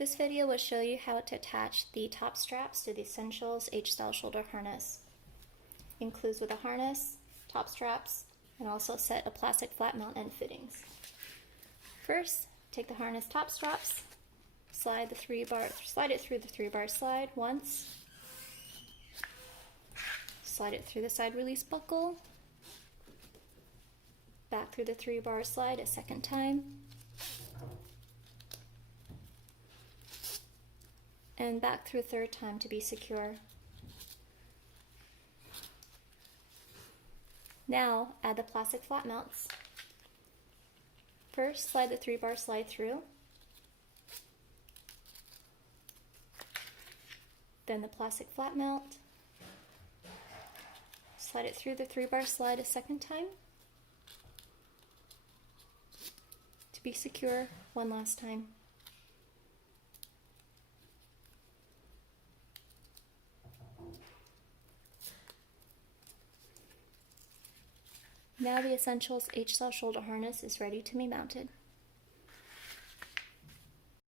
This video will show you how to attach the top straps to the Essentials H-Style shoulder harness. It includes with a harness, top straps, and also a set of plastic flat mount end fittings. First, take the harness top straps, slide it through the 3-bar slide once, slide it through the side release buckle, back through the 3-bar slide a second time, and back through a third time to be secure. Now add the plastic flat mounts. First, slide the 3-bar slide through, then the plastic flat mount, slide it through the 3-bar slide a second time to be secure one last time. Now the Essentials H-Style shoulder harness is ready to be mounted.